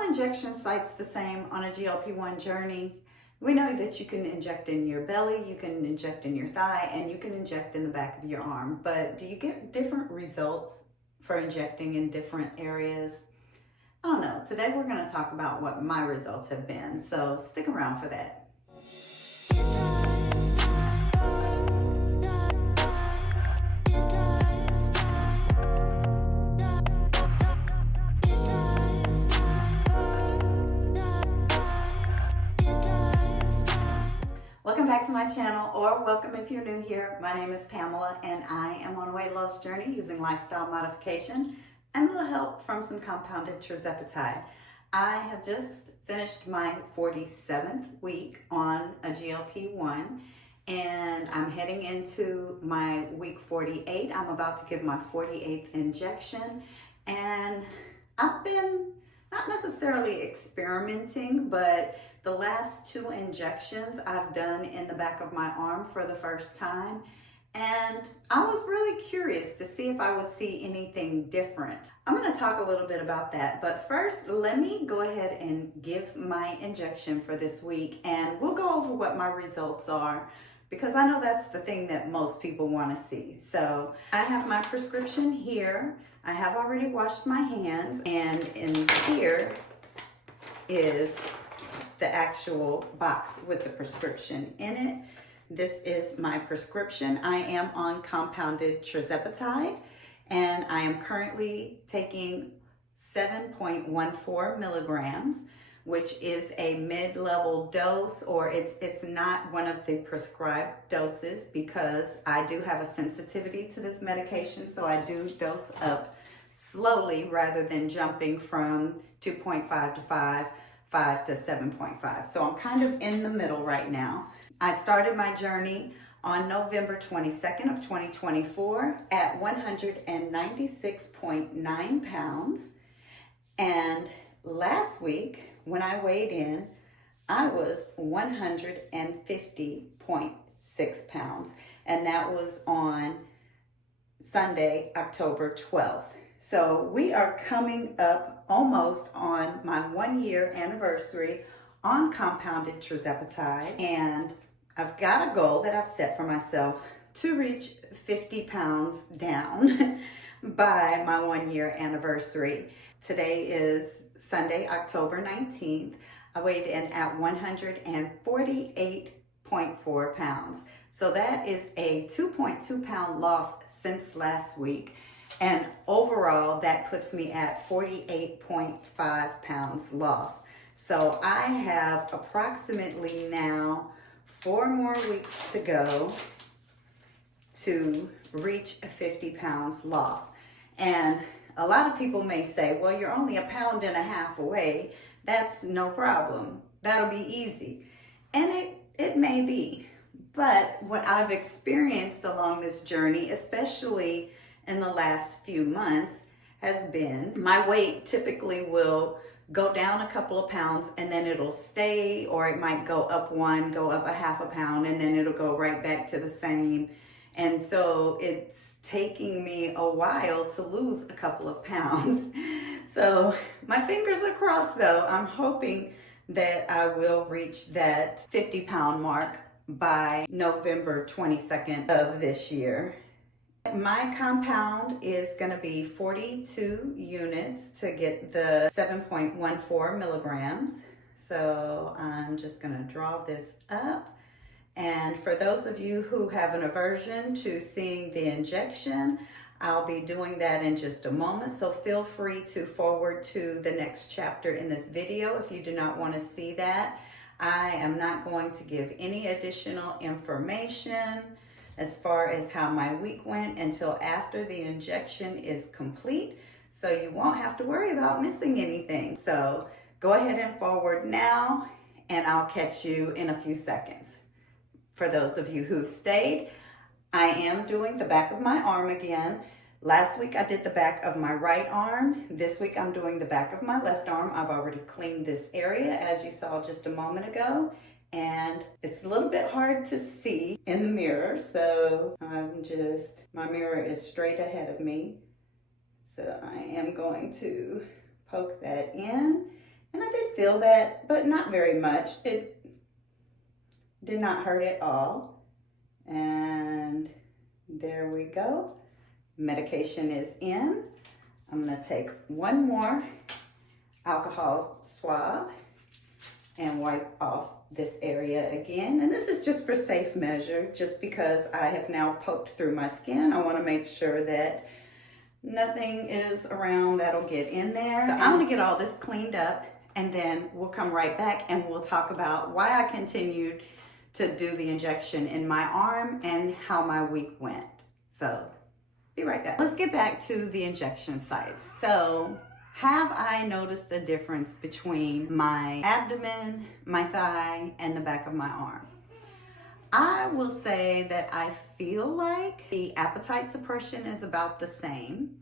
all injection sites the same on a GLP-1 journey? We know that you can inject in your belly, you can inject in your thigh, and you can inject in the back of your arm. But do you get different results for injecting in different areas? I don't know. Today we're going to talk about what my results have been. So stick around for that. Welcome back to my channel, or welcome if you're new here. My name is Pamela and I am on a weight loss journey using lifestyle modification and a little help from some compounded Tirzepatide. I have just finished my 47th week on a GLP-1 and I'm heading into my week 48. I'm about to give my 48th injection, and I've been not necessarily experimenting, but the last 2 injections I've done in the back of my arm for the first time, and I was really curious to see if I would see anything different. I'm going to talk a little bit about that, but first let me go ahead and give my injection for this week, and we'll go over what my results are, because I know that's the thing that most people want to see. So I have my prescription here. I have already washed my hands, and in here is the actual box with the prescription in it. This is my prescription. I am on compounded Tirzepatide, and I am currently taking 7.14 milligrams, which is a mid-level dose, or it's not one of the prescribed doses because I do have a sensitivity to this medication, so I do dose up slowly rather than jumping from 2.5 to 5 to 7.5. So I'm kind of in the middle right now. I started my journey on November 22nd of 2024 at 196.9 pounds. And last week when I weighed in, I was 150.6 pounds. And that was on Sunday, October 12th. So we are coming up almost on my 1-year anniversary on compounded Tirzepatide, and I've got a goal that I've set for myself to reach 50 pounds down by my 1-year anniversary. Today is Sunday, October 19th. I weighed in at 148.4 pounds. So that is a 2.2 pound loss since last week. And overall, that puts me at 48.5 pounds lost. So I have approximately now 4 more weeks to go to reach 50 pounds lost. And a lot of people may say, well, you're only 1.5 pounds away. That's no problem. That'll be easy. And it may be. But what I've experienced along this journey, especially in the last few months, has been my weight typically will go down a couple of pounds and then it'll stay, or it might go up 1, go up 0.5 pound, and then it'll go right back to the same. And so it's taking me a while to lose a couple of pounds. So my fingers are crossed though. I'm hoping that I will reach that 50 pound mark by November 22nd of this year. My compound is going to be 42 units to get the 7.14 milligrams. So I'm just going to draw this up. And for those of you who have an aversion to seeing the injection, I'll be doing that in just a moment. So feel free to forward to the next chapter in this video if you do not want to see that. I am not going to give any additional information as far as how my week went until after the injection is complete, so you won't have to worry about missing anything. So go ahead and forward now, and I'll catch you in a few seconds. For those of you who've stayed, I am doing the back of my arm again. Last week I did the back of my right arm. This week I'm doing the back of my left arm. I've already cleaned this area, as you saw just a moment ago. And it's a little bit hard to see in the mirror, so my mirror is straight ahead of me. So I am going to poke that in, and feel that, but not very much. It did not hurt at all. And there we go. Medication is in. I'm gonna take one more alcohol swab and wipe off this area again. And this is just for safe measure, just because I have now poked through my skin. I wanna make sure that nothing is around that'll get in there. So I'm gonna get all this cleaned up, and then we'll come right back and we'll talk about why I continued to do the injection in my arm and how my week went. So be right back. Let's get back to the injection sites. So have I noticed a difference between my abdomen, my thigh, and the back of my arm? I will say that I feel like the appetite suppression is about the same.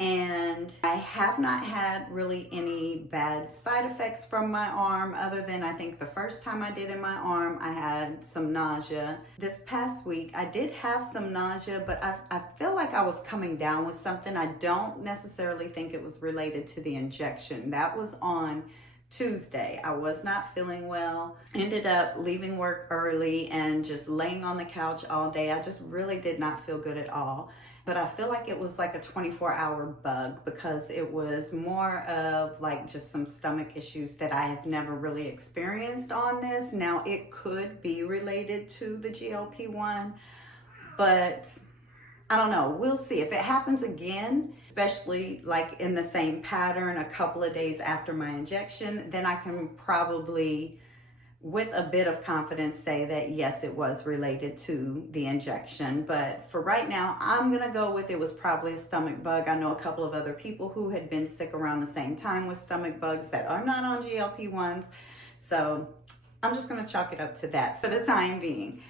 And I have not had really any bad side effects from my arm, other than I think the first time I did in my arm, I had some nausea. This past week, I did have some nausea, but I feel like I was coming down with something. I don't necessarily think it was related to the injection. That was on Tuesday. I was not feeling well. Ended up leaving work early and just laying on the couch all day. I just really did not feel good at all. But I feel like it was like a 24-hour bug, because it was more of like just some stomach issues that I have never really experienced on this. Now, it could be related to the GLP-1, but I don't know. We'll see. If it happens again, especially like in the same pattern a couple of days after my injection, then I can probably, with a bit of confidence, say that yes, it was related to the injection. But for right now, I'm gonna go with it was probably a stomach bug. I know a couple of other people who had been sick around the same time with stomach bugs that are not on GLP-1s. So I'm just gonna chalk it up to that for the time being.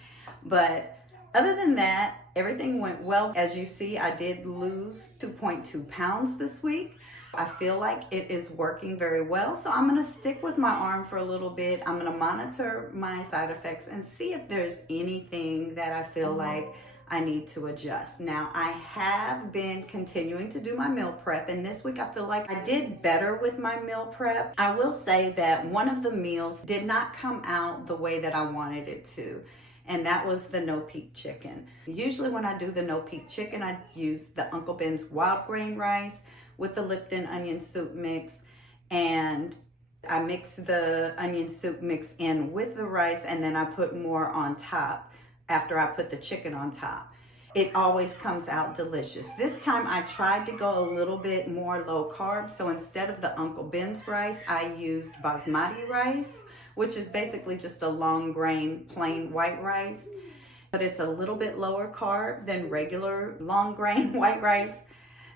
But other than that, everything went well. As you see, I did lose 2.2 pounds this week. I feel like it is working very well. So I'm gonna stick with my arm for a little bit. I'm gonna monitor my side effects and see if there's anything that I feel like I need to adjust. Now, I have been continuing to do my meal prep, and this week I feel like I did better with my meal prep. I will say that one of the meals did not come out the way that I wanted it to, and that was the no-peak chicken. Usually when I do the no-peak chicken, I use the Uncle Ben's wild grain rice with the Lipton onion soup mix, and I mix the onion soup mix in with the rice, and then I put more on top after I put the chicken on top. It always comes out delicious. This time I tried to go a little bit more low carb, so instead of the Uncle Ben's rice, I used basmati rice, which is basically just a long grain plain white rice, but it's a little bit lower carb than regular long grain white rice.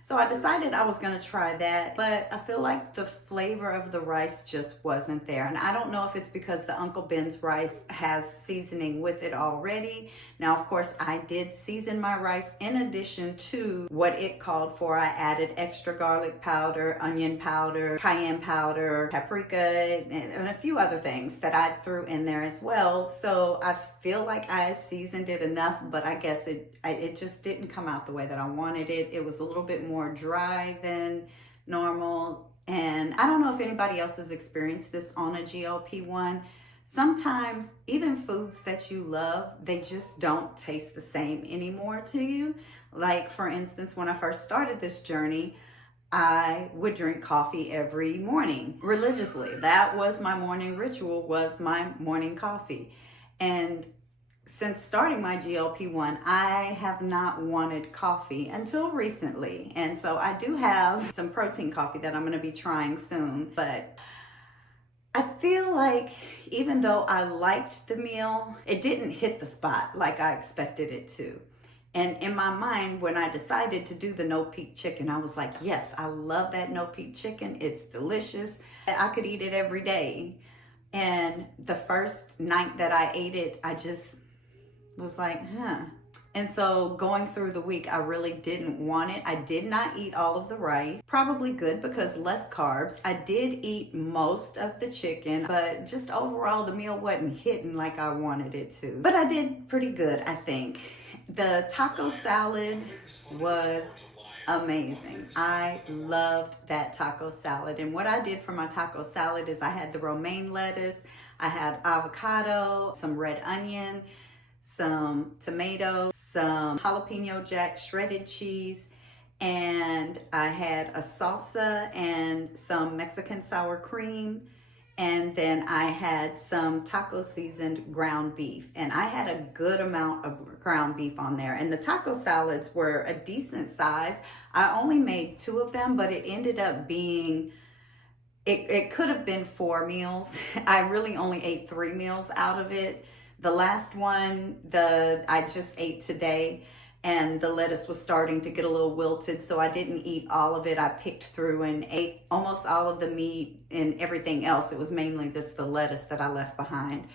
So I decided I was gonna try that, but I feel like the flavor of the rice just wasn't there. And I don't know if it's because the Uncle Ben's rice has seasoning with it already. Now, of course, I did season my rice in addition to what it called for. I added extra garlic powder, onion powder, cayenne powder, paprika, and a few other things that I threw in there as well. So I feel like I seasoned it enough, but I guess it just didn't come out the way that I wanted it. It was a little bit more dry than normal. And I don't know if anybody else has experienced this on a GLP-1. Sometimes even foods that you love, they just don't taste the same anymore to you. Like, for instance, when I first started this journey, I would drink coffee every morning religiously. That was my morning ritual, was my morning coffee. And since starting my GLP-1, I have not wanted coffee until recently. And so I do have some protein coffee that I'm going to be trying soon. But I feel like even though I liked the meal, it didn't hit the spot like I expected it to. And in my mind, when I decided to do the no-peak chicken, I was like, yes, I love that no-peak chicken. It's delicious. I could eat it every day. And the first night that I ate it, I just was like, And so going through the week, I really didn't want it. I did not eat all of the rice. Probably good because less carbs. I did eat most of the chicken, but just overall the meal wasn't hitting like I wanted it to. But I did pretty good, I think. The taco salad was amazing. I loved that taco salad. And what I did for my taco salad is I had the romaine lettuce, I had avocado, some red onion, some tomatoes, some jalapeno jack, shredded cheese, and I had a salsa and some Mexican sour cream. And then I had some taco seasoned ground beef, and I had a good amount of ground beef on there. And the taco salads were a decent size. I only made 2 of them, but it ended up being, it could have been 4 meals. I really only ate 3 meals out of it. The last one, I just ate today, and the lettuce was starting to get a little wilted, so I didn't eat all of it. I picked through and ate almost all of the meat and everything else. It was mainly just the lettuce that I left behind.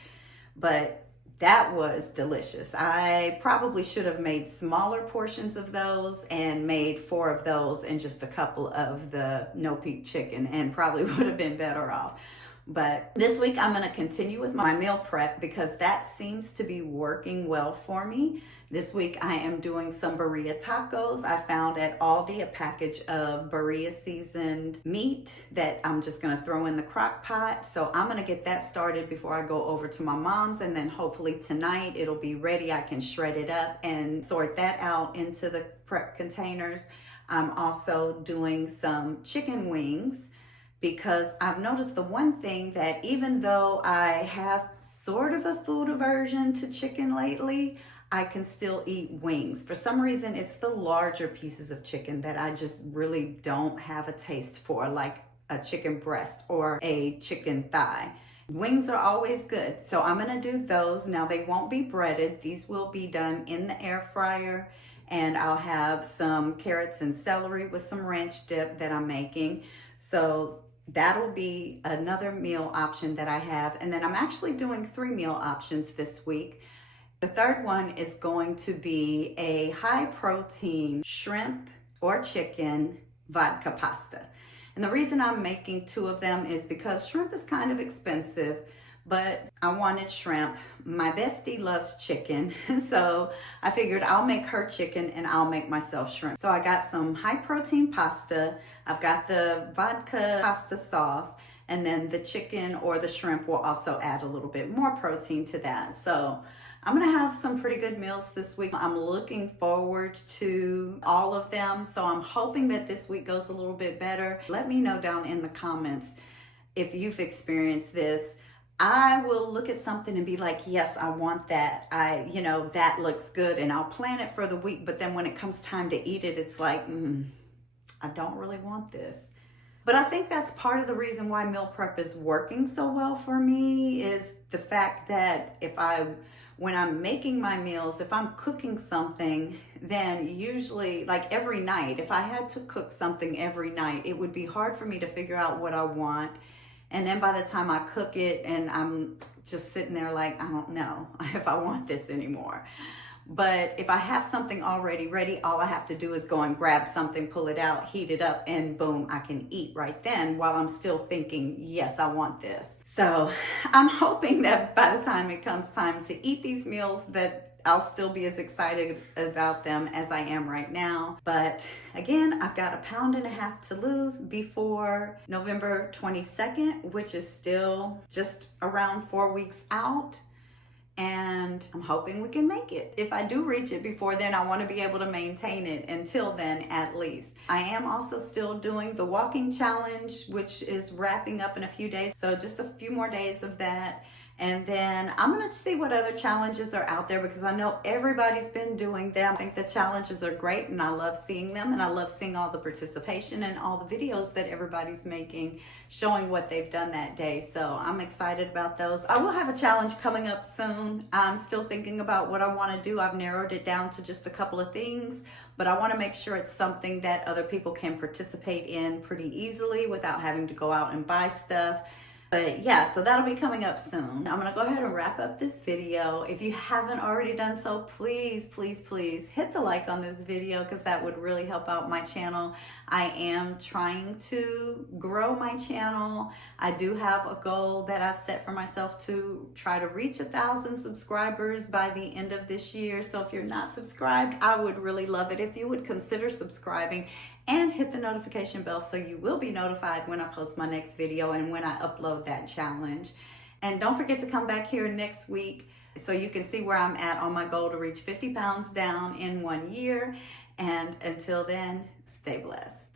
But that was delicious. I probably should have made smaller portions of those and made 4 of those and just a couple of the no-peak chicken, and probably would have been better off. But this week I'm going to continue with my meal prep because that seems to be working well for me. This week I am doing some Birria tacos. I found at Aldi a package of Birria seasoned meat that I'm just going to throw in the crock pot. So I'm going to get that started before I go over to my mom's, and then hopefully tonight it'll be ready. I can shred it up and sort that out into the prep containers. I'm also doing some chicken wings, because I've noticed the one thing that even though I have sort of a food aversion to chicken lately, I can still eat wings. For some reason, it's the larger pieces of chicken that I just really don't have a taste for, like a chicken breast or a chicken thigh. Wings are always good, so I'm gonna do those. Now, they won't be breaded. These will be done in the air fryer, and I'll have some carrots and celery with some ranch dip that I'm making. So that'll be another meal option that I have. And then I'm actually doing 3 meal options this week. The third one is going to be a high protein shrimp or chicken vodka pasta. And the reason I'm making 2 of them is because shrimp is kind of expensive, but I wanted shrimp. My bestie loves chicken, so I figured I'll make her chicken and I'll make myself shrimp. So I got some high protein pasta. I've got the vodka pasta sauce, and then the chicken or the shrimp will also add a little bit more protein to that. So I'm gonna have some pretty good meals this week. I'm looking forward to all of them. So I'm hoping that this week goes a little bit better. Let me know down in the comments if you've experienced this. I will look at something and be like, yes, I want that. That looks good, and I'll plan it for the week. But then when it comes time to eat it, it's like, I don't really want this. But I think that's part of the reason why meal prep is working so well for me, is the fact that when I'm making my meals, if I'm cooking something, then usually, like every night, if I had to cook something every night, it would be hard for me to figure out what I want. And then by the time I cook it, and I'm just sitting there like, I don't know if I want this anymore. But if I have something already ready, all I have to do is go and grab something, pull it out, heat it up, and boom, I can eat right then while I'm still thinking, yes, I want this. So I'm hoping that by the time it comes time to eat these meals, that I'll still be as excited about them as I am right now. But again, I've got 1.5 pounds to lose before November 22nd, which is still just around 4 weeks out. And I'm hoping we can make it. If I do reach it before then, I want to be able to maintain it until then at least. I am also still doing the walking challenge, which is wrapping up in a few days. So just a few more days of that. And then I'm going to see what other challenges are out there, because I know everybody's been doing them. I think the challenges are great, and I love seeing them, and I love seeing all the participation and all the videos that everybody's making showing what they've done that day. So I'm excited about those. I will have a challenge coming up soon. I'm still thinking about what I want to do. I've narrowed it down to just a couple of things, but I want to make sure it's something that other people can participate in pretty easily without having to go out and buy stuff. But yeah, so that'll be coming up soon. I'm gonna go ahead and wrap up this video. If you haven't already done so, please, please, please hit the like on this video because that would really help out my channel. I am trying to grow my channel. I do have a goal that I've set for myself to try to reach 1,000 subscribers by the end of this year. So if you're not subscribed, I would really love it if you would consider subscribing and hit the notification bell so you will be notified when I post my next video and when I upload that challenge. And don't forget to come back here next week so you can see where I'm at on my goal to reach 50 pounds down in 1 year. And until then, stay blessed.